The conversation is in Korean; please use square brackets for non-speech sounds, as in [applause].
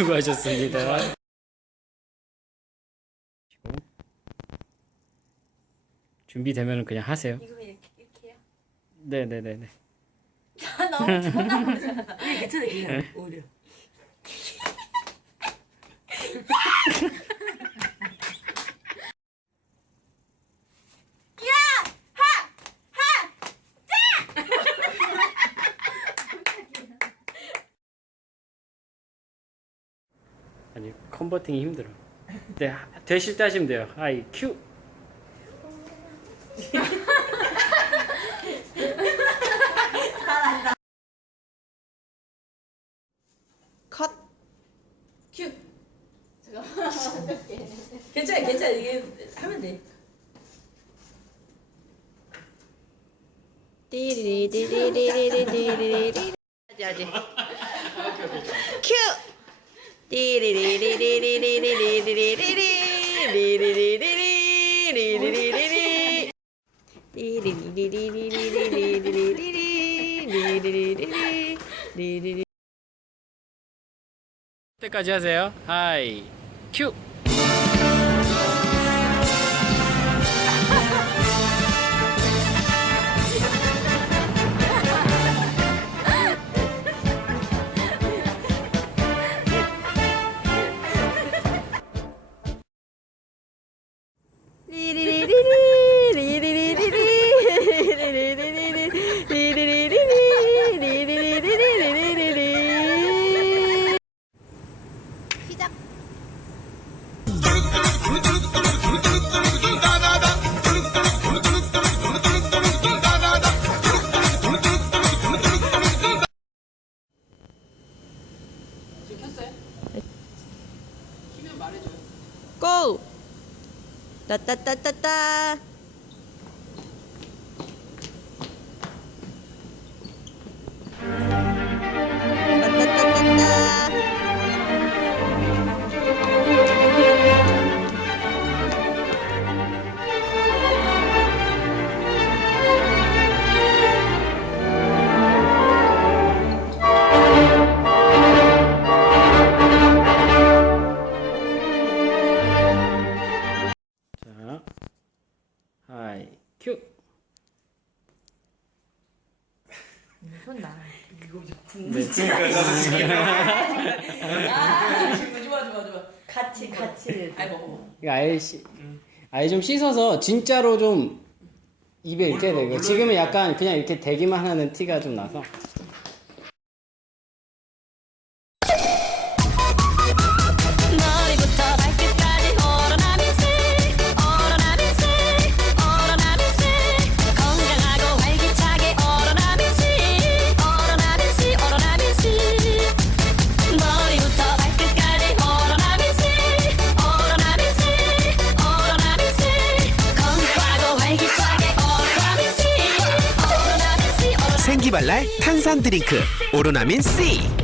수고하셨습니다. 준비되면 그냥 하세요. 이거 이렇게 이렇게요? 네네네네. 나 너무 쳐다보잖아. 괜찮아, 그냥 오히려. 아니 컨버팅이 힘들어. 네 되실 때 하시면 돼요. 아이 큐. [laughs] 컷. 큐. 괜찮아 [laughs] 괜찮아 이게 하면 돼. 띠리리리리리리리리리. 아직 아직. 큐. 때까지 하세요. 하이 큐. Ta ta ta ta ta. 손나. 네. 아, 좋아, 좋아, 좋아. 같이, 같이. 아이고. 이거 아예 씨, 아예 좀 씻어서 진짜로 좀 입에 이렇게 되고 지금은 약간 그냥 이렇게 대기만 하는 티가 좀 나서. 오로나민스 생기발랄 탄산 드링크 오로나민 C